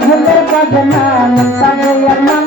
বাজে কাজ না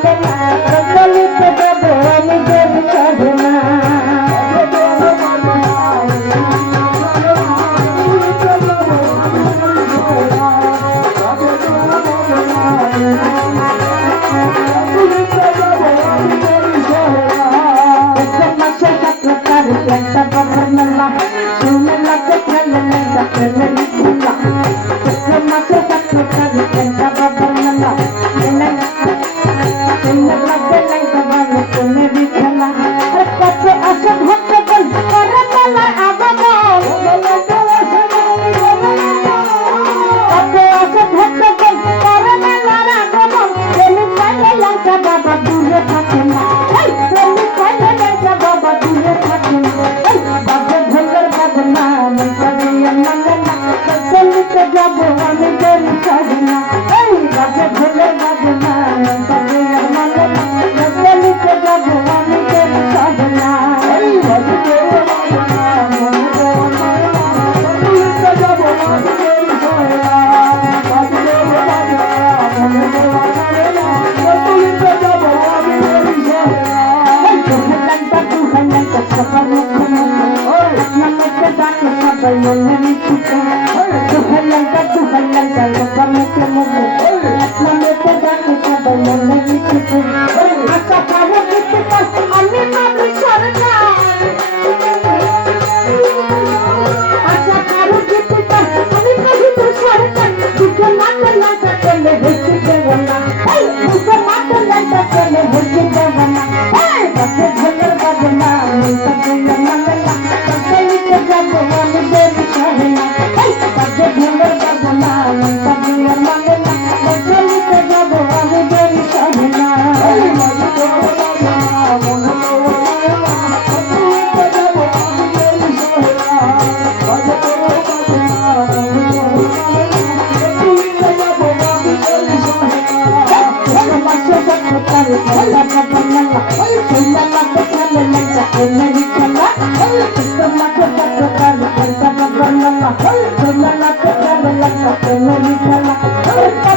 Thank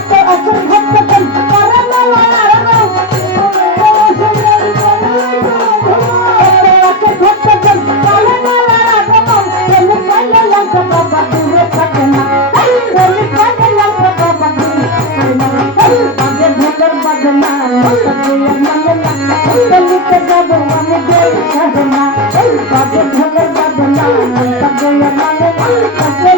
you. Thank you.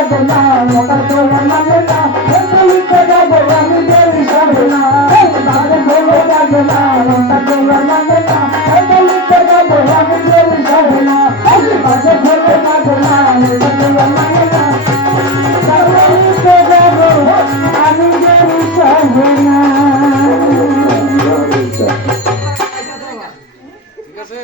সাধনা মোটা তোলা মাদনা তুমি তো যাব আমি দেবী সাধনা তার বলো সাধনা মোটা তোলা মাদনা তুমি তো যাব আমি দেবী সাধনা বাজে বলো সাধনা